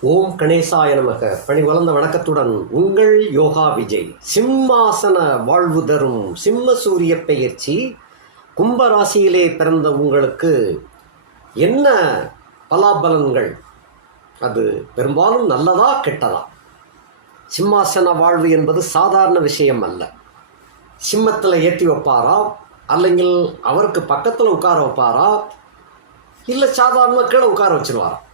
ஓம் கணேசாய நமக. பணி வளர்ந்த வணக்கத்துடன் உங்கள் யோகா விஜய். சிம்மாசன வாழ்வு தரும் சிம்ம சூரிய பெயர்ச்சி கும்பராசியிலே பிறந்த உங்களுக்கு என்ன பலாபலன்கள்? அது பெரும்பாலும் நல்லதா கெட்டதா? சிம்மாசன வாழ்வு என்பது சாதாரண விஷயம் அல்ல. சிம்மத்தில் ஏற்றி வைப்பாரா? அல்லங்கில் அவருக்கு பக்கத்தில் உட்கார வைப்பாரா? இல்லை சாதாரண கீழே உட்கார வச்சிருவாரா?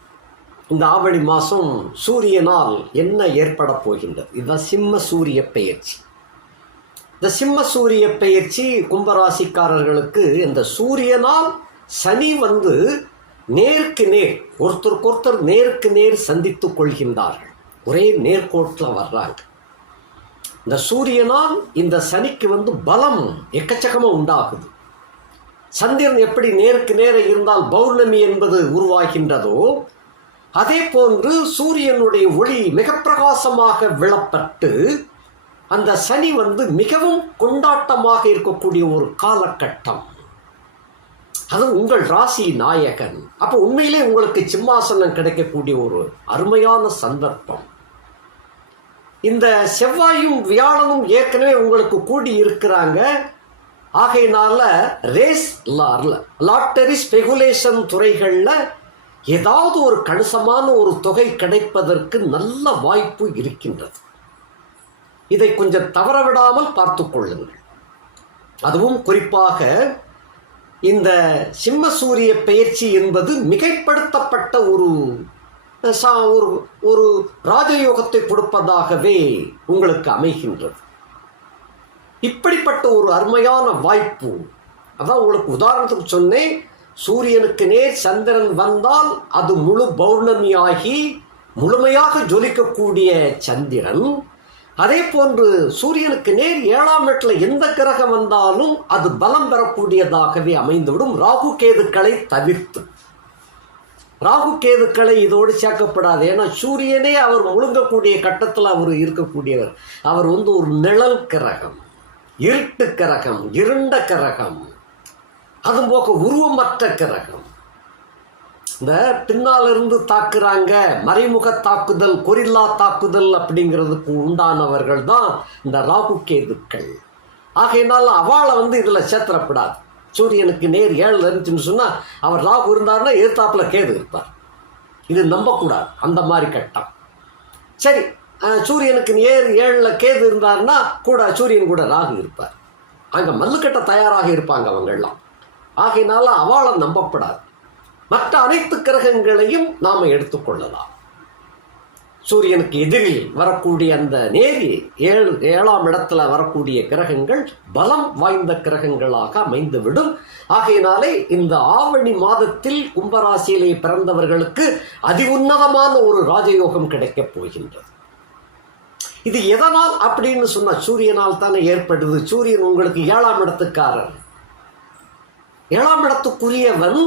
இந்த ஆவணி மாதம் சூரியனால் என்ன ஏற்பட போகின்றது? இதுதான் சிம்ம சூரிய பெயர்ச்சி. இந்த சிம்ம சூரிய பெயர்ச்சி கும்பராசிக்காரர்களுக்கு இந்த சூரியனால் சனி வந்து நேருக்கு நேர் ஒருத்தருக்கு ஒருத்தர் நேருக்கு நேர் சந்தித்து கொள்கின்றார்கள். ஒரே நேர்கோட்டில் வர்றாங்க. இந்த சூரியனால் இந்த சனிக்கு வந்து பலம் எக்கச்சக்கமாக உண்டாகுது. சந்திரன் எப்படி நேருக்கு நேர இருந்தால் பௌர்ணமி என்பது உருவாகின்றதோ அதே போன்று சூரியனுடைய ஒளி மிக பிரகாசமாக விழப்பட்டு அந்த சனி வந்து மிகவும் கொண்டாட்டமாக இருக்கக்கூடிய ஒரு காலகட்டம். அது உங்கள் ராசி நாயகன். அப்போ உண்மையிலே உங்களுக்கு சிம்மாசனம் கிடைக்கக்கூடிய ஒரு அருமையான சந்தர்ப்பம். இந்த செவ்வாயும் வியாழனும் ஏற்கனவே உங்களுக்கு கூடி இருக்கிறாங்க. ஆகையினால ரேஸ் லாட்டரி ஸ்பெகுலேஷன் துறைகளில் ஏதாவது ஒரு கணிசமான ஒரு தொகை கிடைப்பதற்கு நல்ல வாய்ப்பு இருக்கின்றது. இதை கொஞ்சம் தவற விடாமல் பார்த்து கொள்ளுங்கள். அதுவும் குறிப்பாக இந்த சிம்ம சூரிய பயிற்சி என்பது மிகைப்படுத்தப்பட்ட ஒரு சா ஒரு ஒரு ராஜயோகத்தை கொடுப்பதாகவே உங்களுக்கு அமைகின்றது. இப்படிப்பட்ட ஒரு அருமையான வாய்ப்பு அதான் உங்களுக்கு உதாரணத்துக்கு சொன்னேன் சூரியனுக்கு நேர் சந்திரன் வந்தால் அது முழு பௌர்ணமியாகி முழுமையாக ஜொலிக்கக்கூடிய சந்திரன். அதே போன்று சூரியனுக்கு நேர் ஏழாம் இடத்துல எந்த கிரகம் வந்தாலும் அது பலம் பெறக்கூடியதாகவே அமைந்துவிடும். ராகு கேதுக்களை தவிர்த்து. ராகு கேதுக்களை இதோடு சேர்க்கப்படாது. ஏன்னா சூரியனே அவர் முழுங்கக்கூடிய கட்டத்தில் அவர் இருக்கக்கூடியவர். அவர் வந்து ஒரு நிழல் கிரகம் இருட்டு கிரகம் இருண்ட கிரகம். அதுபோக போக உருவமற்ற கிரகம். இந்த பின்னால் இருந்து தாக்குறாங்க மறைமுக தாக்குதல் கொரில்லா தாக்குதல் அப்படிங்கிறதுக்கு உண்டானவர்கள் தான் இந்த ராகு கேதுக்கள். ஆகையினால அவளை வந்து இதில் சேர்த்துடப்படாது சூரியனுக்கு நேர் ஏழில் இருந்துச்சுன்னு சொன்னால் அவர் ராகு இருந்தாருன்னா எதிர்த்தாப்பில் கேது இருப்பார். இது நம்பக்கூடாது. அந்த மாதிரி கட்டம். சரி சூரியனுக்கு நேர் ஏழில் கேது இருந்தாருன்னா கூட சூரியன் கூட ராகு இருப்பார். அங்கே மல்லுக்கட்ட தயாராக இருப்பாங்க அவங்கெல்லாம். ஆகையினால அவளை நம்பப்படாது. மற்ற அனைத்து கிரகங்களையும் நாம் எடுத்துக்கொள்ளலாம் சூரியனுக்கு எதிரில் வரக்கூடிய அந்த நேரி ஏழு ஏழாம் இடத்துல வரக்கூடிய கிரகங்கள் பலம் வாய்ந்த கிரகங்களாக அமைந்துவிடும். ஆகையினாலே இந்த ஆவணி மாதத்தில் கும்பராசியிலே பிறந்தவர்களுக்கு அதி உன்னதமான ஒரு ராஜயோகம் கிடைக்கப் போகின்றது. இது எதனால் அப்படின்னு சொன்னால் சூரியனால் தானே ஏற்படுது. சூரியன் உங்களுக்கு ஏழாம் இடத்துக்காரர். ஏழாம் இடத்துக்குரியவன்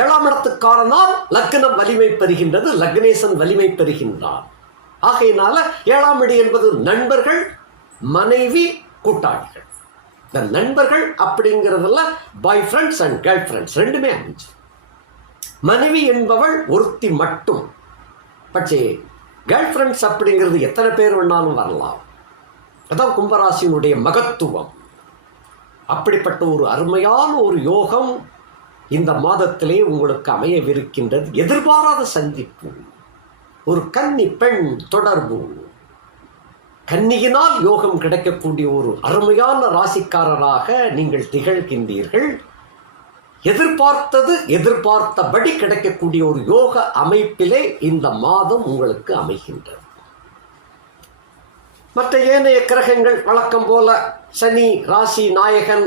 ஏழாம் இடத்துக்காரனால் லக்னம் வலிமை பெறுகின்றது லக்னேசன் வலிமை பெறுகின்றான். ஆகையினால ஏழாம் இடி என்பது நண்பர்கள் மனைவி கூட்டாளிகள். இந்த நண்பர்கள் அப்படிங்கிறதுல boy friends and girl friends ரெண்டுமே அமைஞ்சு மனைவி என்பவள் ஒருத்தி மட்டும். பட்சே கேர்ள் ஃப்ரெண்ட்ஸ் அப்படிங்கிறது எத்தனை பேர் வேணாலும் வரலாம். அதான் கும்பராசியினுடைய மகத்துவம். அப்படிப்பட்ட ஒரு அருமையான ஒரு யோகம் இந்த மாதத்திலே உங்களுக்கு அமையவிருக்கின்றது. எதிர்பாராத சந்திப்பு. ஒரு கன்னி பெண் தொடர்பு. கன்னியினால் யோகம் கிடைக்கக்கூடிய ஒரு அருமையான ராசிக்காரராக நீங்கள் திகழ்கின்றீர்கள். எதிர்பார்த்தது எதிர்பார்த்தபடி கிடைக்கக்கூடிய ஒரு யோக அமைப்பிலே இந்த மாதம் உங்களுக்கு அமைகின்றது. மற்ற ஏனைய கிரகங்கள் வழக்கம் போல சனி ராசி நாயகன்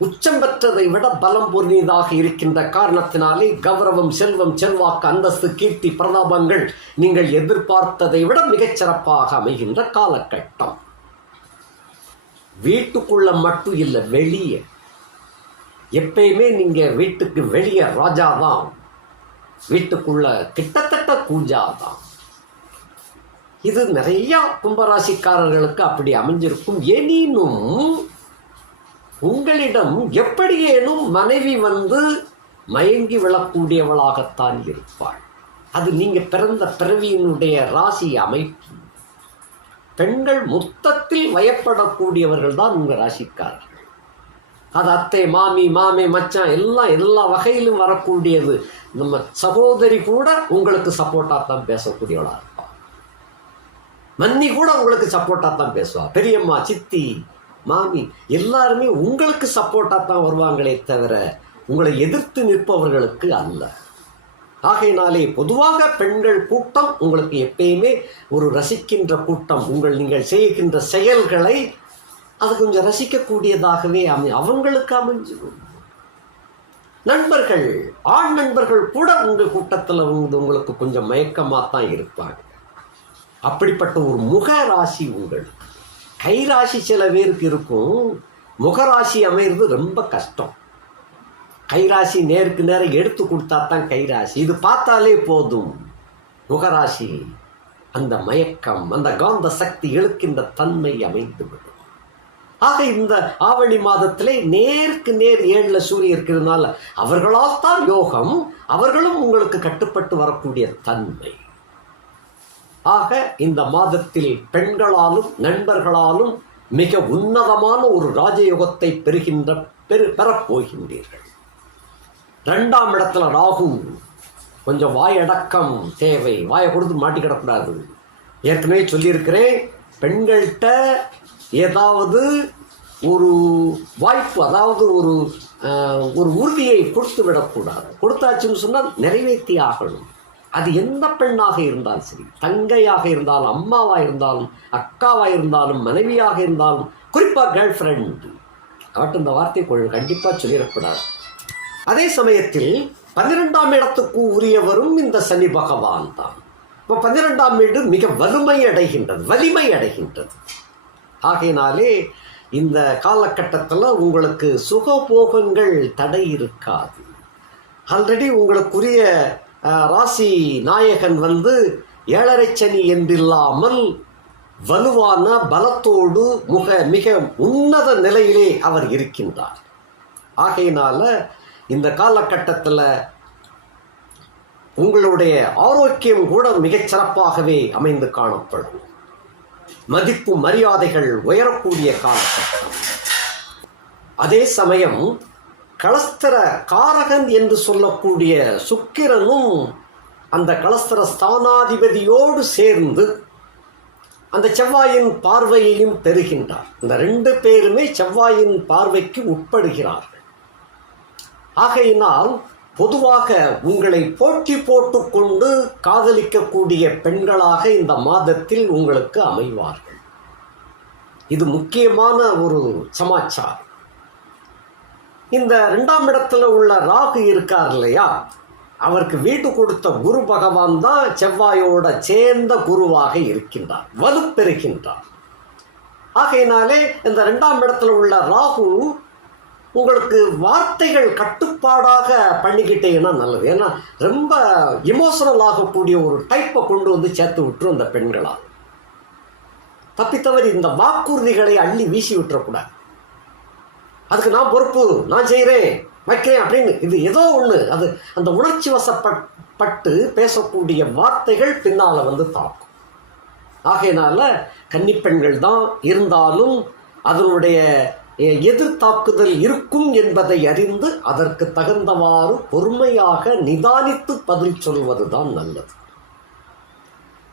உச்சம் பெற்றதை விட பலம் பொருந்தியதாக இருக்கின்ற காரணத்தினாலே கௌரவம் செல்வம் செல்வாக்கு அந்தஸ்து கீர்த்தி பிரதாபங்கள் நீங்கள் எதிர்பார்த்ததை விட மிகச்சிறப்பாக அமைகின்ற காலகட்டம். வீட்டுக்குள்ள மட்டும் இல்லை வெளியே. எப்பயுமே நீங்க வீட்டுக்கு வெளியே ராஜா தான் வீட்டுக்குள்ள கிட்டத்தட்ட பூஜா தான் இது நிறைய கும்பராசிக்காரர்களுக்கு அப்படி அமைஞ்சிருக்கும். எனினும் உங்களிடம் எப்படியேனும் மனைவி வந்து மயங்கி விழக்கூடியவளாகத்தான் இருப்பாள். அது நீங்க பிறந்த பிறவியினுடைய ராசி அமைப்பு. பெண்கள் மொத்தத்தில் வயப்படக்கூடியவர்கள் தான் உங்க ராசிக்காரர்கள். அது அத்தை மாமி மாமே மச்சான் எல்லாம் எல்லா வகையிலும் வரக்கூடியது. நம்ம சகோதரி கூட உங்களுக்கு சப்போர்ட்டாக தான் பேசக்கூடியவளாக இருக்கும். மன்னி கூட உங்களுக்கு சப்போர்ட்டாக தான் பேசுவா. பெரியம்மா சித்தி மாமி எல்லாருமே உங்களுக்கு சப்போர்ட்டாக தான் வருவாங்களே தவிர உங்களை எதிர்த்து நிற்பவர்களுக்கு அல்ல. ஆகையினாலே பொதுவாக பெண்கள் கூட்டம் உங்களுக்கு எப்பயுமே ஒரு ரசிக்கின்ற கூட்டம். உங்கள் நீங்கள் செய்கின்ற செயல்களை அது கொஞ்சம் ரசிக்கக்கூடியதாகவே அமை அவங்களுக்கு அமைஞ்சிடும். நண்பர்கள் ஆண் நண்பர்கள் கூட உங்கள் கூட்டத்தில் வந்து உங்களுக்கு கொஞ்சம் மயக்கமாக தான் இருப்பாங்க. அப்படிப்பட்ட ஒரு முக ராசி உங்களுக்கு கைராசி சில பேருக்கு இருக்கும். முகராசி அமைகிறது ரொம்ப கஷ்டம். கைராசி நேருக்கு நேரம் எடுத்து கொடுத்தா தான் கைராசி இது பார்த்தாலே போதும். முகராசி அந்த மயக்கம் அந்த காந்த சக்தி இழுக்கின்ற தன்மை அமைந்துவிடும். ஆக இந்த ஆவணி மாதத்திலே நேருக்கு நேர் ஏழில் சூரியன் இருக்கிறதுனால அவர்களால் தான் யோகம் அவர்களும் உங்களுக்கு கட்டுப்பட்டு வரக்கூடிய தன்மை. ஆக இந்த மாதத்தில் பெண்களாலும் நண்பர்களாலும் மிக உன்னதமான ஒரு ராஜயோகத்தை பெறுகின்ற பெரு பெறப்போகின்றீர்கள். ரெண்டாம் இடத்துல ராகு. கொஞ்சம் வாயடக்கம் தேவை. வாயை கொடுத்து மாட்டிக்கிடக்கூடாது ஏற்கனவே சொல்லியிருக்கிறேன் பெண்கள்கிட்ட ஏதாவது ஒரு வாய்ப்பு அதாவது ஒரு ஒரு உறுதியை கொடுத்து விடக்கூடாது கொடுத்தாச்சுன்னு சொன்னால் நிறைவேற்றி ஆகணும். அது எந்த பெண்ணாக இருந்தாலும் சரி தங்கையாக இருந்தாலும் அம்மாவாக இருந்தாலும் அக்காவாக இருந்தாலும் மனைவியாக இருந்தாலும் குறிப்பாக கேர்ள் ஃப்ரெண்டு அவட்டு இந்த வார்த்தை கண்டிப்பாக சொல்லிடக்கூடாது. அதே சமயத்தில் பன்னிரெண்டாம் இடத்துக்கு உரியவரும் இந்த சனி பகவான் தான். இப்போ பன்னிரெண்டாம் வீடு மிக வலிமை அடைகின்றது வலிமை அடைகின்றது. ஆகையினாலே இந்த காலகட்டத்தில் உங்களுக்கு சுகபோகங்கள் தடை இருக்காது. ஆல்ரெடி உங்களுக்குரிய ராசி நாயகன் வந்து ஏழரை சனி என்றில்லாமல் வலுவான பலத்தோடு முக மிக உன்னத நிலையிலே அவர் இருக்கின்றார். ஆகையினால இந்த காலகட்டத்தில் உங்களுடைய ஆரோக்கியம் கூட மிகச் சிறப்பாகவே அமைந்து காணப்படும். மதிப்பு மரியாதைகள் உயரக்கூடிய காலகட்டம். அதே சமயம் கலஸ்தர காரகன் என்று சொல்லக்கூடிய சுக்கிரனும் அந்த கலஸ்தர ஸ்தானாதிபதியோடு சேர்ந்து அந்த செவ்வாயின் பார்வையையும் பெறுகின்றார். இந்த ரெண்டு பேருமே செவ்வாயின் பார்வைக்கு உட்படுகிறார்கள். ஆகையினால் பொதுவாக உங்களை போட்டி போட்டுக்கொண்டு காதலிக்கக்கூடிய பெண்களாக இந்த மாதத்தில் உங்களுக்கு அமைவார்கள். இது முக்கியமான ஒரு சமாச்சாரம். இந்த ரெண்டாம் இடத்துல உள்ள ராகு இருக்கார் இல்லையா? அவருக்கு வீட்டு கொடுத்த குரு பகவான் தான் செவ்வாயோட சேர்ந்த குருவாக இருக்கின்றார் வலுப்பெறுகின்றார். ஆகையினாலே இந்த ரெண்டாம் இடத்துல உள்ள ராகு உங்களுக்கு வார்த்தைகள் கட்டுப்பாடாக பண்ணிக்கிட்டீங்கன்னா நல்லது. ஏன்னா ரொம்ப இமோஷனல் ஆகக்கூடிய ஒரு டைப்பை கொண்டு வந்து சேர்த்து விட்டுரும் அந்த பெண்களால். தப்பித்தவர் இந்த வாக்குறுதிகளை அள்ளி வீசி விட்டுறக்கூடாது. அதுக்கு நான் பொறுப்பு நான் செய்கிறேன் வைக்கிறேன் அப்படின்னு. இது ஏதோ ஒன்று அது அந்த உணர்ச்சி வசப்பட்டு பேசக்கூடிய வார்த்தைகள் பின்னால் வந்து தாக்கும். ஆகையினால கன்னிப்பெண்கள் தான் இருந்தாலும் அதனுடைய எதிர் தாக்குதல் இருக்கும் என்பதை அறிந்து அதற்கு தகுந்தவாறு பொறுமையாக நிதானித்து பதில் சொல்வது தான் நல்லது.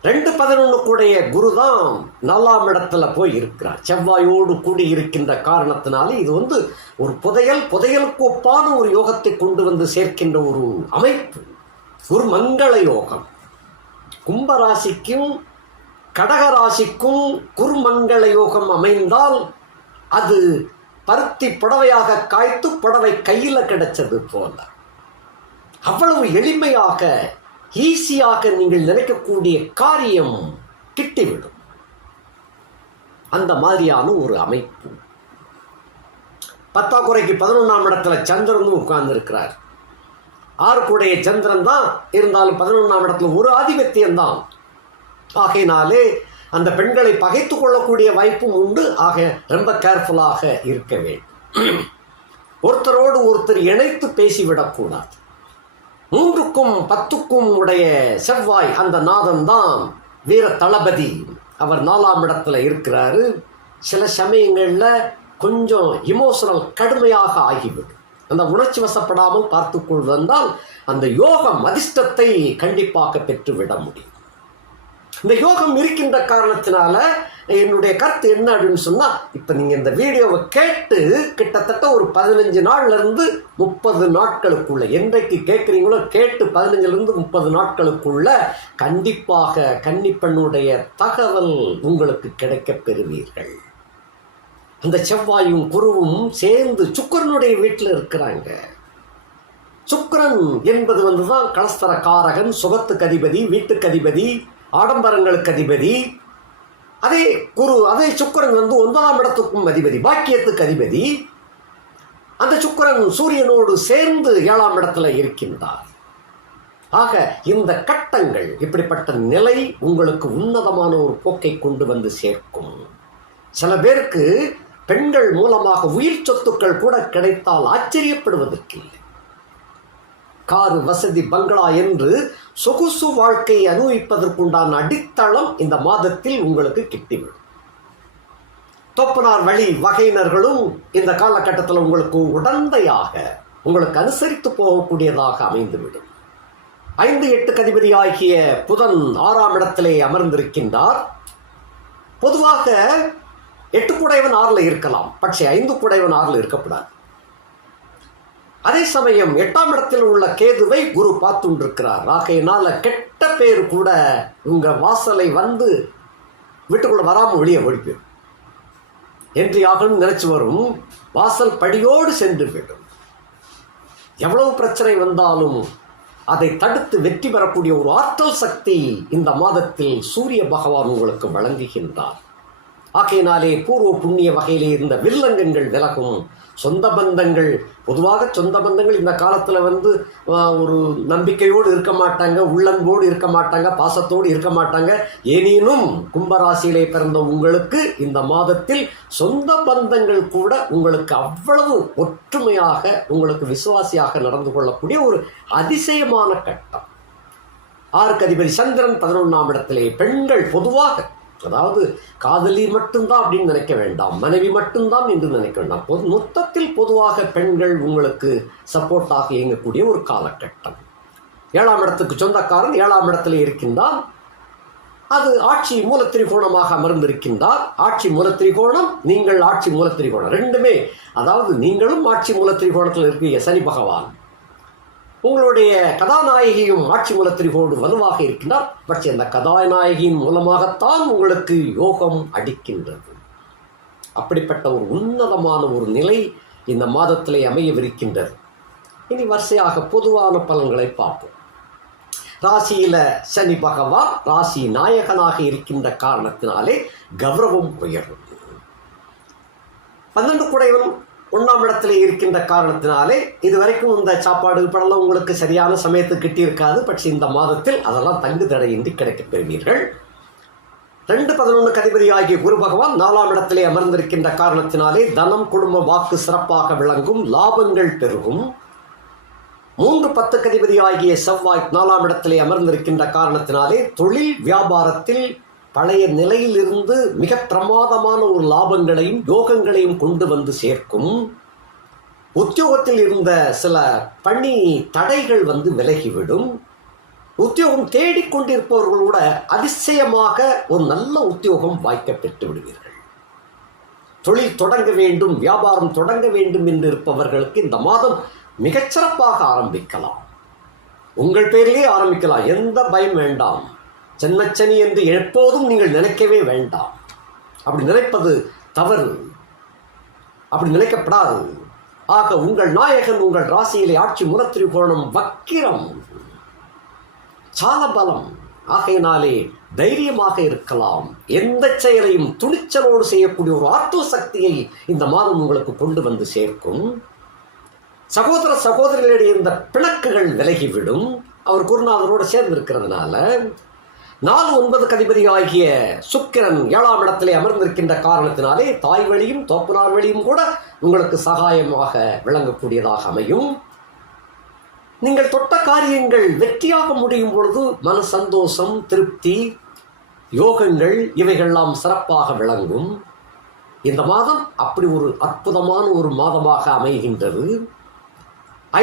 ரெண்டு பதினொன்றுக்குடைய குரு தான் நாலாம் இடத்துல போய் இருக்கிறார் செவ்வாயோடு கூடி இருக்கின்ற காரணத்தினாலே இது வந்து ஒரு புதையல் புதையலுக்கு ஒப்பான ஒரு யோகத்தை கொண்டு வந்து சேர்க்கின்ற ஒரு அமைப்பு. ஒரு மங்கள யோகம். கும்பராசிக்கும் கடகராசிக்கும் குருமங்கள யோகம் அமைந்தால் அது பருத்தி புடவையாக காய்த்து புடவை கையில் கிடைச்சது போல. அவ்வளவு எளிமையாக ஈஸியாக நீங்கள் நினைக்கக்கூடிய காரியம் கிட்டிவிடும். அந்த மாதிரியான ஒரு அமைப்பு. பத்தாக்குறைக்கு பதினொன்றாம் இடத்துல சந்திரனும் உட்கார்ந்துருக்கிறார். ஆறுக்குடைய சந்திரன் தான். இருந்தாலும் பதினொன்றாம் இடத்துல ஒரு ஆதிபத்தியம் தான். ஆகையினாலே அந்த பெண்களை பகைத்து கொள்ளக்கூடிய வாய்ப்பும் உண்டு. ஆக ரொம்ப கேர்ஃபுல்லாக இருக்க வேண்டும். ஒருத்தரோடு ஒருத்தர் இணைத்து பேசிவிடக்கூடாது. மூன்றுக்கும் பத்துக்கும் உடைய செவ்வாய் அந்த நாதன் தான் வீர தளபதி. அவர் நாலாம் இடத்துல இருக்கிறாரு. சில சமயங்களில் கொஞ்சம் இமோஷனல் கடுமையாக ஆகிவிடும். அந்த உணர்ச்சி வசப்படாமல் பார்த்து கொள்வதால் அந்த யோகம் அதிர்ஷ்டத்தை கண்டிப்பாக பெற்றுவிட முடியும். இந்த யோகம் இருக்கின்ற காரணத்தினால என்னுடைய கருத்து என்ன அப்படின்னு சொன்னால் இப்போ நீங்கள் இந்த வீடியோவை கேட்டு கிட்டத்தட்ட ஒரு பதினஞ்சு நாள்லேருந்து முப்பது நாட்களுக்குள்ள என்றைக்கு கேட்குறீங்களோ கேட்டு பதினஞ்சுலேருந்து முப்பது நாட்களுக்குள்ள கண்டிப்பாக கன்னிப்பெண்ணுடைய தகவல் உங்களுக்கு கிடைக்கப் பெறுவீர்கள். அந்த செவ்வாயும் குருவும் சேர்ந்து சுக்கரனுடைய வீட்டில் இருக்கிறாங்க. சுக்கரன் என்பது வந்து தான் கலஸ்தர காரகன் சுகத்துக்கு அதிபதி வீட்டுக்கு அதிபதி ஆடம்பரங்களுக்கு அதிபதி. அதே குரு அதே சுக்கிரன் வந்து ஒன்பதாம் இடத்துக்கும் அதிபதி பாக்கியத்துக்கு அதிபதி. அந்த சுக்கிரன் சூரியனோடு சேர்ந்து ஏழாம் இடத்துல இருக்கின்றார். ஆக இந்த கட்டங்கள் இப்படிப்பட்ட நிலை உங்களுக்கு உன்னதமான ஒரு போக்கை கொண்டு வந்து சேர்க்கும். சில பேருக்கு பெண்கள் மூலமாக உயிர் சொத்துக்கள் கூட கிடைத்தால் ஆச்சரியப்படுவதற்கில்லை காரு வசதி பங்களா என்று சொகுசு வாழ்க்கையை அனுபவிப்பதற்குண்டான அடித்தளம் இந்த மாதத்தில் உங்களுக்கு கிட்டிவிடும். தொப்பனார் வழி வகையினர்களும் இந்த காலகட்டத்தில் உங்களுக்கு உடந்தையாக உங்களுக்கு அனுசரித்து போகக்கூடியதாக அமைந்துவிடும். ஐந்து எட்டு கதிபதி ஆகிய புதன் ஆறாம் இடத்திலே அமர்ந்திருக்கின்றார். பொதுவாக எட்டு குடைவன் ஆறில் இருக்கலாம். பட்சே ஐந்து குடைவன் ஆறில் இருக்கக்கூடாது. அதே சமயம் எட்டாம் இடத்தில் உள்ள கேதுவை குரு பார்த்துண்டிருக்கிறார். ஆகையினால கெட்ட பேர் கூட உங்க வாசலை வந்து வீட்டுக்குள்ள வராமல் வெளியே ஒழிப்போம் என்று யாரும் நினைச்சு வரும் வாசல் படியோடு சென்று விடும் எவ்வளவு பிரச்சனை வந்தாலும் அதை தடுத்து வெற்றி பெறக்கூடிய ஒரு ஆற்றல் சக்தி இந்த மாதத்தில் சூரிய பகவான் உங்களுக்கு வழங்குகின்றார். ஆகையினாலே பூர்வ புண்ணிய வகையிலே இருந்த வில்லங்கங்கள் விலகும். சொந்த பந்தங்கள் பொதுவாக சொந்த பந்தங்கள் இந்த காலத்தில் வந்து ஒரு நம்பிக்கையோடு இருக்க மாட்டாங்க உள்ளன்போடு இருக்க மாட்டாங்க பாசத்தோடு இருக்க மாட்டாங்க. எனினும் கும்பராசியிலே பிறந்த உங்களுக்கு இந்த மாதத்தில் சொந்த பந்தங்கள் கூட உங்களுக்கு அவ்வளவு ஒற்றுமையாக உங்களுக்கு விசுவாசியாக நடந்து கொள்ளக்கூடிய ஒரு அதிசயமான கட்டம். ஆறுக்கு அதிபதி சந்திரன் பதினொன்றாம் இடத்திலே பெண்கள் பொதுவாக அதாவது காதலி மட்டும்தான் அப்படின்னு நினைக்க வேண்டாம் மனைவி மட்டும்தான் என்று நினைக்க வேண்டாம். பொது மொத்தத்தில் பொதுவாக பெண்கள் உங்களுக்கு சப்போர்ட்டாக இயங்கக்கூடிய ஒரு காலகட்டம். ஏழாம் இடத்துக்கு சொந்தக்காரன் ஏழாம் இடத்துல இருக்கின்றான். அது ஆட்சி மூலத்திரிகோணமாக அமர்ந்திருக்கின்றார். ஆட்சி மூலத்திரிகோணம் நீங்கள் ஆட்சி மூலத்திரிகோணம். ரெண்டுமே அதாவது நீங்களும் ஆட்சி மூலத்திரிகோணத்தில் இருக்கீங்க சனி பகவான். உங்களுடைய கதாநாயகியும் ஆட்சி மலத்திரிகோடு வலுவாக இருக்கின்றார். பட்சே அந்த கதாநாயகியின் மூலமாகத்தான் உங்களுக்கு யோகம் அடிக்கின்றது. அப்படிப்பட்ட ஒரு உன்னதமான ஒரு நிலை இந்த மாதத்திலே அமையவிருக்கின்றது. இனி வரிசையாக பொதுவான பலன்களை பார்ப்போம். ராசியில சனி பகவான் ராசி நாயகனாக இருக்கின்ற காரணத்தினாலே கௌரவம் உயரும் பன்னெண்டு குடைவன் ஒன்றாம் இடத்துல இருக்கின்ற காரணத்தினாலே இதுவரைக்கும் இந்த சாப்பாடு படலாம் உங்களுக்கு சரியான சமயத்துக்கு கிட்டியிருக்காது பட்சே இந்த மாதத்தில் அதெல்லாம் தங்கு தடையின்றி கிடைக்கப் பெறுவீர்கள். ரெண்டு பதினொன்று கதிபதி ஆகிய குரு பகவான் நாலாம் இடத்திலே அமர்ந்திருக்கின்ற காரணத்தினாலே தனம் குடும்ப வாக்கு சிறப்பாக விளங்கும் லாபங்கள் பெருகும். மூன்று பத்து கதிபதி ஆகிய செவ்வாய் நாலாம் இடத்திலே அமர்ந்திருக்கின்ற காரணத்தினாலே தொழில் வியாபாரத்தில் பழைய நிலையிலிருந்து மிக பிரமாதமான ஒரு லாபங்களையும் யோகங்களையும் கொண்டு வந்து சேர்க்கும். உத்தியோகத்தில் இருந்த சில பணி தடைகள் வந்து விலகிவிடும். உத்தியோகம் தேடிக்கொண்டிருப்பவர்களோட அதிசயமாக ஒரு நல்ல உத்தியோகம் வாய்க்க பெற்று விடுவீர்கள். தொழில் தொடங்க வேண்டும் வியாபாரம் தொடங்க வேண்டும் என்று இருப்பவர்களுக்கு இந்த மாதம் மிகச்சிறப்பாக ஆரம்பிக்கலாம். உங்கள் பேரிலே ஆரம்பிக்கலாம். எந்த பயம் வேண்டாம். சென்னச்சனி என்று எப்போதும் நீங்கள் நினைக்கவே வேண்டாம். அப்படி நினைப்பது தவறு. அப்படி நினைக்கப்படாது. ஆக உங்கள் நாயகன் உங்கள் ராசியிலே ஆட்சி முரத்திரிகோணம் வக்கிரம். சாலபலம். ஆகையினாலே தைரியமாக இருக்கலாம். எந்த செயலையும் துணிச்சலோடு செய்யக்கூடிய ஒரு ஆத்துவ சக்தியை இந்த மாதம் உங்களுக்கு கொண்டு வந்து சேர்க்கும். சகோதர சகோதரிகளிடையே இருந்த பிணக்குகள் விலகிவிடும். அவர் குருநாதரோடு சேர்ந்து இருக்கிறதுனால நாலு ஒன்பது கதிபதி ஆகிய சுக்கிரன் ஏழாம் இடத்திலே அமர்ந்திருக்கின்ற காரணத்தினாலே தாய் வழியும் தோப்பனார் வழியும் கூட உங்களுக்கு சகாயமாக விளங்கக்கூடியதாக அமையும். நீங்கள் தொட்ட காரியங்கள் வெற்றியாக முடியும் பொழுது மன சந்தோஷம் திருப்தி யோகங்கள் இவைகள்லாம் சிறப்பாக விளங்கும். இந்த மாதம் அப்படி ஒரு அற்புதமான ஒரு மாதமாக அமைகின்றது.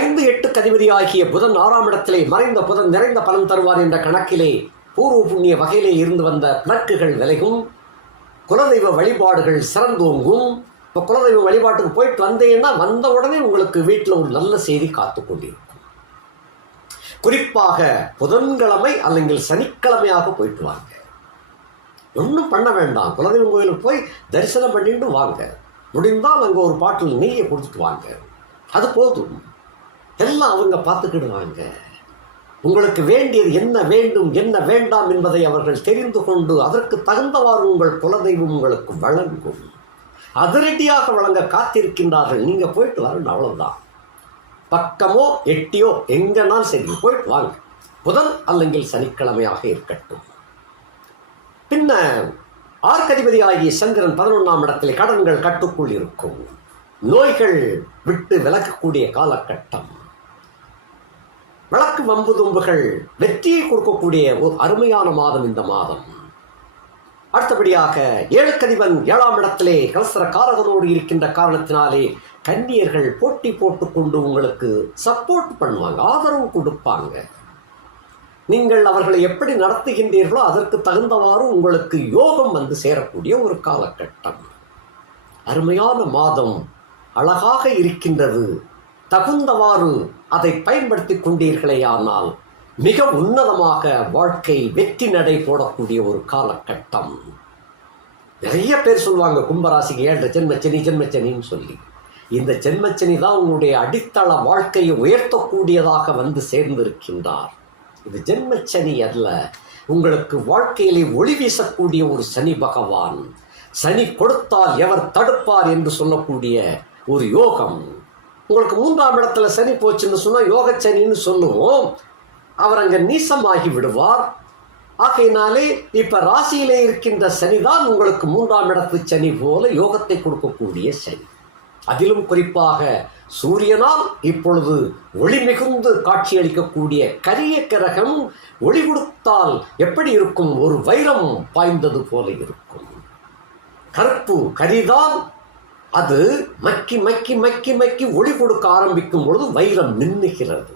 ஐந்து எட்டு கதிபதியாகிய புதன் ஆறாம் இடத்திலே மறைந்த புதன் நிறைந்த பலன் தருவார் என்ற கணக்கிலே பூர்வ புண்ணிய வகையிலே இருந்து வந்த பிணக்குகள் விலகும் குலதெய்வ வழிபாடுகள் சிறந்தோங்கும். இப்போ குலதெய்வ வழிபாட்டுக்கு போயிட்டு வந்தீங்கன்னா வந்த உடனே உங்களுக்கு வீட்டில் ஒரு நல்ல செய்தி காத்து கொண்டிருக்கும். குறிப்பாக புதன்கிழமை அல்லது சனிக்கிழமையாக போயிட்டு வாங்க. ஒன்றும் பண்ண வேண்டாம். குலதெய்வம் கோயிலுக்கு போய் தரிசனம் பண்ணிட்டு வாங்க. முடிந்தால் அங்கே ஒரு பாட்டில் நெய்யை கொடுத்துட்டு வாங்க. அது போதும். எல்லாம் அவங்க பார்த்துக்கிடுவாங்க. உங்களுக்கு வேண்டியது என்ன வேண்டும் என்ன வேண்டாம் என்பதை அவர்கள் தெரிந்து கொண்டு அதற்கு தகுந்தவாறு உங்கள் குலதெய்வம் உங்களுக்கு வழங்கும். அதிரடியாக வழங்க காத்திருக்கின்றார்கள். நீங்கள் போயிட்டு வரணும் அவ்வளவுதான். பக்கமோ எட்டியோ எங்கனால் சரி போயிட்டு வாங்க. புதன் அல்லங்கில் சனிக்கிழமையாக இருக்கட்டும். பின்ன ஆர்கதிபதி ஆகிய சந்திரன் பதினொன்றாம் இடத்தில் கடன்கள் கட்டுக்குள் இருக்கும். நோய்கள் விட்டு விலகக்கூடிய காலகட்டம். வழக்கு வம்பு தும்புகள் வெற்றியை கொடுக்கக்கூடிய ஒரு அருமையான மாதம் இந்த மாதம். அடுத்தபடியாக ஏழுக்கதிபன் ஏழாம் இடத்திலே கலசர காரகனோடு இருக்கின்ற காரணத்தினாலே கன்னியர்கள் போட்டி போட்டுக்கொண்டு உங்களுக்கு சப்போர்ட் பண்ணுவாங்க ஆதரவு கொடுப்பாங்க. நீங்கள் அவர்களை எப்படி நடத்துகின்றீர்களோ அதற்கு தகுந்தவாறு உங்களுக்கு யோகம் வந்து சேரக்கூடிய ஒரு காலகட்டம். அருமையான மாதம் அழகாக இருக்கின்றது. தகுந்தவாறு அதை பயன்படுத்தி கொண்டீர்களே ஆனால் மிக உன்னதமாக வாழ்க்கை வெற்றி நடை போடக்கூடிய ஒரு காலகட்டம். நிறைய பேர் சொல்லுவாங்க கும்பராசிக்கு ஏழு ஜென்மச்சனி ஜென்மச்சனின்னு சொல்லி. இந்த ஜென்மச்சனி தான் உங்களுடைய அடித்தள வாழ்க்கையை உயர்த்தக்கூடியதாக வந்து சேர்ந்திருக்கின்றார். இது ஜென்மச்சனி அல்ல உங்களுக்கு வாழ்க்கையிலே ஒளி வீசக்கூடிய ஒரு சனி பகவான். சனி கொடுத்தால் எவர் தடுப்பார் என்று சொல்லக்கூடிய ஒரு யோகம். உங்களுக்கு மூன்றாம் இடத்துல சனி போச்சுன்னு சொன்னால் யோக சனின்னு சொல்லுவோம். அவர் அங்கே நீசமாகி விடுவார். ஆகையினாலே இப்போ ராசியிலே இருக்கின்ற சனிதான் உங்களுக்கு மூன்றாம் இடத்து சனி போல யோகத்தை கொடுக்கக்கூடிய சனி. அதிலும் குறிப்பாக சூரியனால் இப்பொழுது ஒளி மிகுந்து காட்சியளிக்கக்கூடிய கரிய கிரகம் ஒளி கொடுத்தால் எப்படி இருக்கும்? ஒரு வைரம் பாய்ந்தது போல இருக்கும். கருப்பு கரிதான் அது மக்கி மக்கி மக்கி மக்கி ஒளி கொடுக்க ஆரம்பிக்கும் பொழுது வைரம் மின்னுகிறது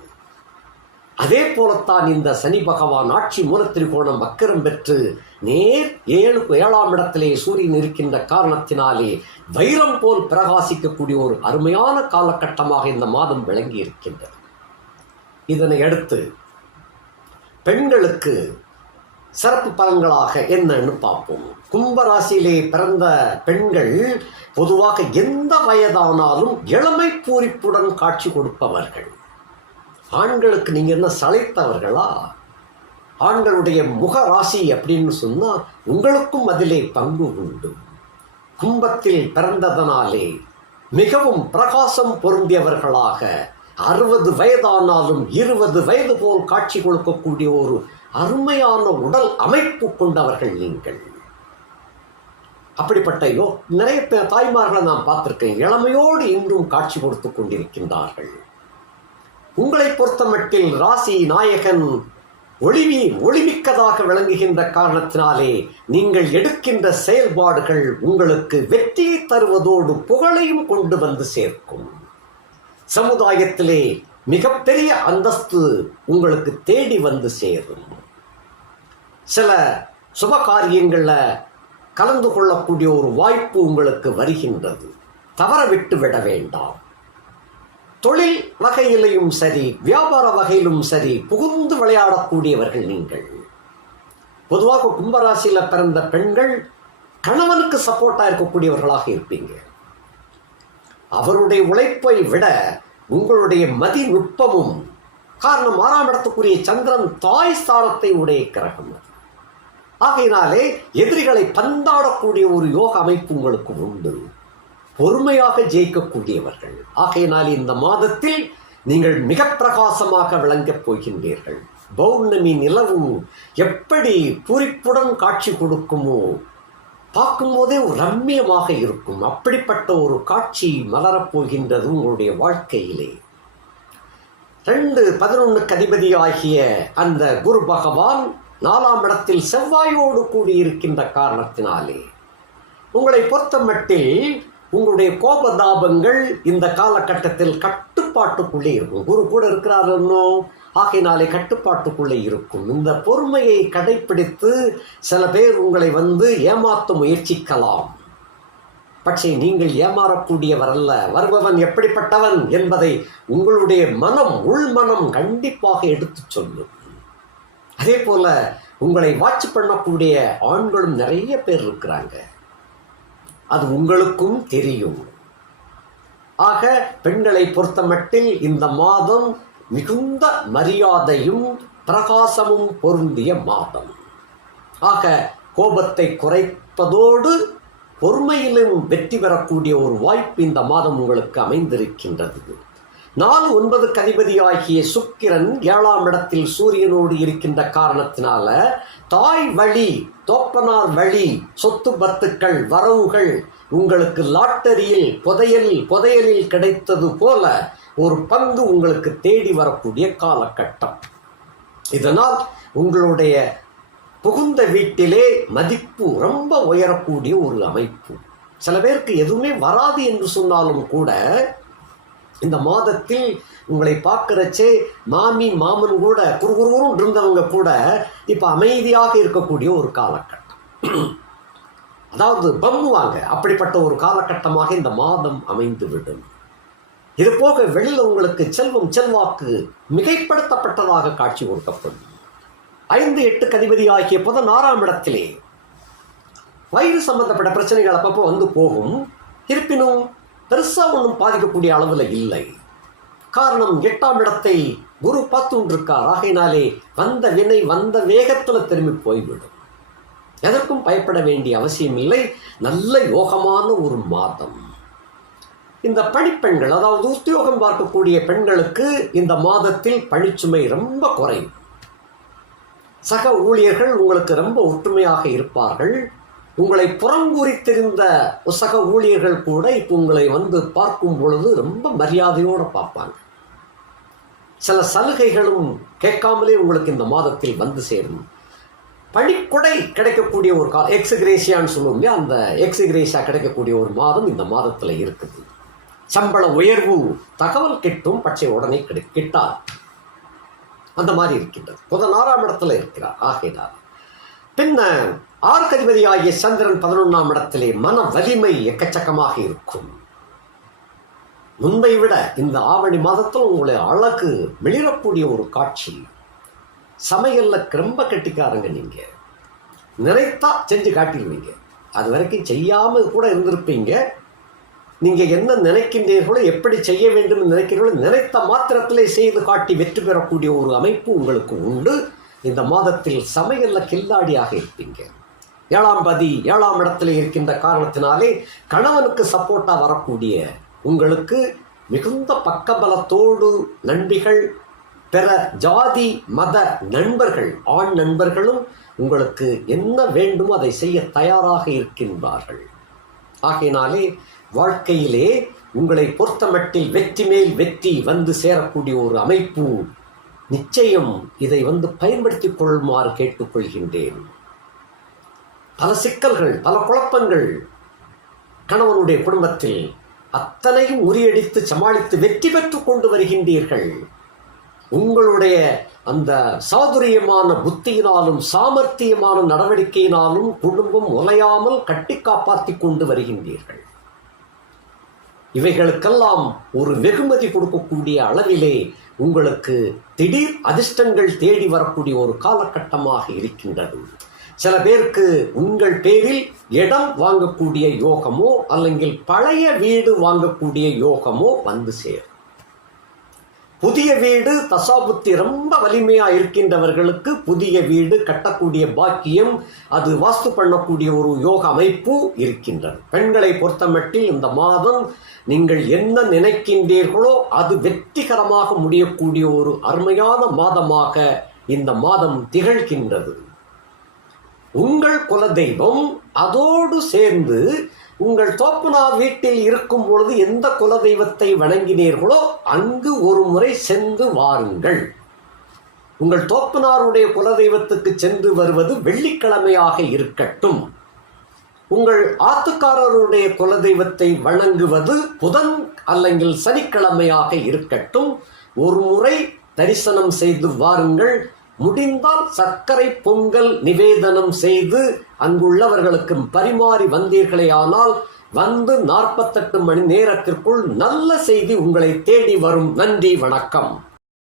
அதே போலத்தான் இந்த சனி பகவான் ஆட்சி மூலத்திரிகோணம் வக்கரம் பெற்று நேர் ஏழு ஏழாம் இடத்திலே சூரியன் இருக்கின்ற காரணத்தினாலே வைரம் போல் பிரகாசிக்கக்கூடிய ஒரு அருமையான காலகட்டமாக இந்த மாதம் விளங்கி இருக்கின்றது. இதனை அடுத்து பெண்களுக்கு சிறப்பு பலன்களாக என்னன்னு பார்ப்போம். கும்பராசியிலே பிறந்த பெண்கள் பொதுவாக எந்த வயதானாலும் இளமை பூரிப்புடன் காட்சி கொடுப்பவர்கள். ஆண்களுக்கு நீங்க என்ன சளைத்தவர்களா? ஆண்களுடைய முக ராசி அப்படின்னு சொன்னால் உங்களுக்கும் அதிலே பங்கு உண்டு. கும்பத்தில் பிறந்ததனாலே மிகவும் பிரகாசம் பொருந்தியவர்களாக அறுபது வயதானாலும் இருபது வயது போல் காட்சி கொடுக்கக்கூடிய ஒரு அருமையான உடல் அமைப்பு கொண்டவர்கள் நீங்கள். அப்படிப்பட்ட யோ நிறைய பேர் தாய்மார்களை நான் பார்த்துருக்கேன் இளமையோடு இன்றும் காட்சி கொடுத்து கொண்டிருக்கின்றார்கள். உங்களை பொறுத்தமட்டில் ராசி நாயகன் ஒளிவி ஒளிமிக்கதாக விளங்குகின்ற காரணத்தினாலே நீங்கள் எடுக்கின்ற செயல்பாடுகள் உங்களுக்கு வெற்றியை தருவதோடு புகழையும் கொண்டு வந்து சேர்க்கும். சமுதாயத்திலே மிகப்பெரிய அந்தஸ்து உங்களுக்கு தேடி வந்து சேரும். சில சுப காரியங்களில் கலந்து கொள்ளக்கூடிய ஒரு வாய்ப்பு உங்களுக்கு வருகின்றது. தவற விட்டு விட வேண்டாம். தொழில் வகையிலையும் சரி வியாபார வகையிலும் சரி புகுந்து விளையாடக்கூடியவர்கள் நீங்கள். பொதுவாக கும்பராசியில் பிறந்த பெண்கள் கணவனுக்கு சப்போர்ட்டாக இருக்கக்கூடியவர்களாக இருப்பீங்க. அவருடைய உழைப்பை விட உங்களுடைய மதிநுட்பமும் காரணம் ஆறாம் இடத்துக்குரிய சந்திரன் தாய் ஸ்தானத்தை உடைய கிரகம் அது. ஆகையினாலே எதிரிகளை பந்தாடக்கூடிய ஒரு யோக அமைப்பு உங்களுக்கு உண்டு. பொறுமையாக ஜெயிக்கக்கூடியவர்கள். ஆகையினால் இந்த மாதத்தில் நீங்கள் மிக பிரகாசமாக விளங்கப் போகின்றீர்கள். பௌர்ணமி நிலவு எப்படி பூரிப்புடன் காட்சி கொடுக்குமோ பார்க்கும்போதே ஒரு ரம்மியமாக இருக்கும். அப்படிப்பட்ட ஒரு காட்சி மலரப் போகின்றது உங்களுடைய வாழ்க்கையிலே. ரெண்டு பதினொன்னுக்கு அதிபதியாகிய அந்த குரு பகவான் நாலாம் இடத்தில் செவ்வாயோடு கூடியிருக்கின்ற காரணத்தினாலே உங்களை பொறுத்தமட்டில் உங்களுடைய கோபதாபங்கள் இந்த காலகட்டத்தில் கட்டுப்பாட்டுக்குள்ளே இருக்கும். குரு கூட இருக்கிறார் இன்னும் ஆகையினாலே கட்டுப்பாட்டுக்குள்ளே இருக்கும். இந்த பொறுமையை கடைபிடித்து சில பேர் உங்களை வந்து ஏமாற்ற முயற்சிக்கலாம். பட்சே நீங்கள் ஏமாறக்கூடியவர் அல்ல வருபவன் எப்படிப்பட்டவன் என்பதை உங்களுடைய மனம் உள்மனம் கண்டிப்பாக எடுத்துச் சொல்லும். அதே போல் உங்களை வாட்ச் பண்ணக்கூடிய ஆண்களும் நிறைய பேர் இருக்கிறாங்க. அது உங்களுக்கும் தெரியும். ஆக பெண்களை பொறுத்தமட்டில் இந்த மாதம் மிகுந்த மரியாதையும் பிரகாசமும் பொருந்திய மாதம். ஆக கோபத்தை குறைப்பதோடு பொறுமையிலும் வெற்றி பெறக்கூடிய ஒரு வாய்ப்பு இந்த மாதம் உங்களுக்கு அமைந்திருக்கின்றது. நாலு ஒன்பது கதிபதியாகிய சுக்கிரன் ஏழாம் இடத்தில் சூரியனோடு இருக்கின்ற காரணத்தினால தாய் வழி தோப்பனார் வழி சொத்து பத்துக்கள் வரவுகள் உங்களுக்கு லாட்டரியில் புதையலில் புதையலில் கிடைத்தது போல ஒரு பங்கு உங்களுக்கு தேடி வரக்கூடிய காலகட்டம். இதனால் உங்களுடைய புகுந்த வீட்டிலே மதிப்பு ரொம்ப உயரக்கூடிய ஒரு அமைப்பு. சில பேருக்கு எதுவுமே வராது என்று சொன்னாலும் கூட இந்த மாதத்தில் உங்களை பார்க்கறச்சே மாமி மாமன் கூட குறுகுறுன்னு இருந்தவங்க கூட இப்போ அமைதியாக இருக்கக்கூடிய ஒரு காலகட்டம். அதாவது பம்முவாங்க. அப்படிப்பட்ட ஒரு காலகட்டமாக இந்த மாதம் அமைந்து விடும் இது போக வெளியில் உங்களுக்கு செல்வம் செல்வாக்கு மிகைப்படுத்தப்பட்டதாக காட்சி கொடுக்கப்படும். ஐந்து எட்டு கதிபதி ஆகிய பதினாறாம் இடத்திலே. வயிறு சம்பந்தப்பட்ட பிரச்சனைகள் அப்பப்போ வந்து போகும். இருப்பினும் பெருசாக ஒன்றும் பாதிக்கக்கூடிய அளவில் இல்லை. காரணம் எட்டாம் இடத்தை குரு பார்த்துருக்கார். ஆகையினாலே வந்த வினை வந்த வேகத்தில் திரும்பி போய்விடும். எதற்கும் பயப்பட வேண்டிய அவசியம் இல்லை. நல்ல யோகமான ஒரு மாதம். இந்த பணிப்பெண்கள் அதாவது உத்தியோகம் பார்க்கக்கூடிய பெண்களுக்கு இந்த மாதத்தில் பணிச்சுமை ரொம்ப குறையும் சக ஊழியர்கள் உங்களுக்கு ரொம்ப ஒற்றுமையாக இருப்பார்கள். உங்களை புறங்கூறித்திருந்த உசக ஊழியர்கள் கூட இப்போ உங்களை வந்து பார்க்கும் பொழுது ரொம்ப மரியாதையோடு பார்ப்பாங்க. சில சலுகைகளும் கேட்காமலே உங்களுக்கு இந்த மாதத்தில் வந்து சேரும். பணிக்கொடை கிடைக்கக்கூடிய ஒரு கா எக்ஸிகிரேஷியான்னு சொல்லுவோம் இல்லையா? அந்த எக்ஸிகிரேஷியா கிடைக்கக்கூடிய ஒரு மாதம் இந்த மாதத்தில் இருக்குது. சம்பள உயர்வு தகவல் கிட்டும் பட்சை உடனே கிடை கிட்டார். அந்த மாதிரி இருக்கின்றது. பதினாறாம் இடத்துல இருக்கிறார். ஆகையினார் பின்ன ஆர்கதிபதி ஆகிய சந்திரன் பதினொன்றாம் இடத்திலே மன வலிமை எக்கச்சக்கமாக இருக்கும். முன்பை விட இந்த ஆவணி மாதத்தில் உங்களை அழகு மிளிரக்கூடிய ஒரு காட்சி. சமையல்ல ரொம்ப கட்டிக்காரங்க நீங்க. நிறைத்தா செஞ்சு காட்டிடுவீங்க. அது வரைக்கும் செய்யாமல் கூட இருந்திருப்பீங்க. நீங்க என்ன நினைக்கின்றீர்களோ எப்படி செய்ய வேண்டும் நினைக்கிறீர்களோ நினைத்த மாத்திரத்திலே செய்து காட்டி வெற்றி பெறக்கூடிய ஒரு அமைப்பு உங்களுக்கு உண்டு. இந்த மாதத்தில் சமையல்ல கில்லாடியாக இருப்பீங்க. ஏழாம் பதி ஏழாம் இடத்துல இருக்கின்ற காரணத்தினாலே கணவனுக்கு சப்போர்ட்டாக வரக்கூடிய உங்களுக்கு மிகுந்த பக்கபலத்தோடு நண்பிகள் பிற ஜாதி மத நண்பர்கள் ஆண் நண்பர்களும் உங்களுக்கு என்ன வேண்டுமோ அதை செய்ய தயாராக இருக்கின்றார்கள். ஆகையினாலே வாழ்க்கையிலே உங்களை பொறுத்தமட்டில் வெற்றி மேல் வெற்றி வந்து சேரக்கூடிய ஒரு அமைப்பு நிச்சயம் இதை வந்து பயன்படுத்திக் கொள்ளுமாறு கேட்டுக்கொள்கின்றேன். பல சிக்கல்கள் பல குழப்பங்கள் கணவனுடைய குடும்பத்தில் அத்தனையும் உரியடித்து சமாளித்து வெற்றி பெற்று கொண்டு வருகின்றீர்கள். உங்களுடைய அந்த சாதுரியமான புத்தியினாலும் சாமர்த்தியமான நடவடிக்கையினாலும் குடும்பம் உலையாமல் கட்டி காப்பாற்றிக் கொண்டு வருகின்றீர்கள். இவைகளுக்கெல்லாம் ஒரு வெகுமதி கொடுக்கக்கூடிய அளவிலே உங்களுக்கு திடீர் அதிர்ஷ்டங்கள் தேடி வரக்கூடிய ஒரு காலகட்டமாக இருக்கின்றது. சில பேருக்கு உங்கள் பேரில் இடம் வாங்கக்கூடிய யோகமோ അല്ലെങ്കിൽ பழைய வீடு வாங்கக்கூடிய யோகமோ வந்து சேரும் புதிய வீடு தசாபுத்தி ரொம்ப வலிமையா இருக்கின்றவர்களுக்கு புதிய வீடு கட்டக்கூடிய பாக்கியம் அது வாஸ்து பண்ணக்கூடிய ஒரு யோக அமைப்பு இருக்கின்றது பெண்களை பொறுத்தமட்டில் இந்த மாதம் நீங்கள் என்ன நினைக்கின்றீர்களோ அது வெற்றிகரமாக முடியக்கூடிய ஒரு அருமையான மாதமாக இந்த மாதம் திகழ்கின்றது உங்கள் குலதெய்வம் அதோடு சேர்ந்து உங்கள் தோப்பனார் வீட்டில் இருக்கும் பொழுது எந்த குலதெய்வத்தை வணங்கினீர்களோ அங்கு ஒரு முறை சென்று வாருங்கள். உங்கள் தோப்பனாருடைய குலதெய்வத்துக்கு சென்று வருவது வெள்ளிக்கிழமையாக இருக்கட்டும். உங்கள் ஆத்துக்காரருடைய குலதெய்வத்தை வணங்குவது புதன் அல்லங்கில் சனிக்கிழமையாக இருக்கட்டும். ஒரு முறை தரிசனம் செய்து வாருங்கள். முடிந்தால் சர்க்கரை பொங்கல் நிவேதனம் செய்து அங்குள்ளவர்களுக்கு பரிமாறி வந்தீர்களே ஆனால் வந்து நாற்பத்தெட்டு மணி நேரத்திற்குள் நல்ல செய்தி உங்களை தேடி வரும். நன்றி வணக்கம்.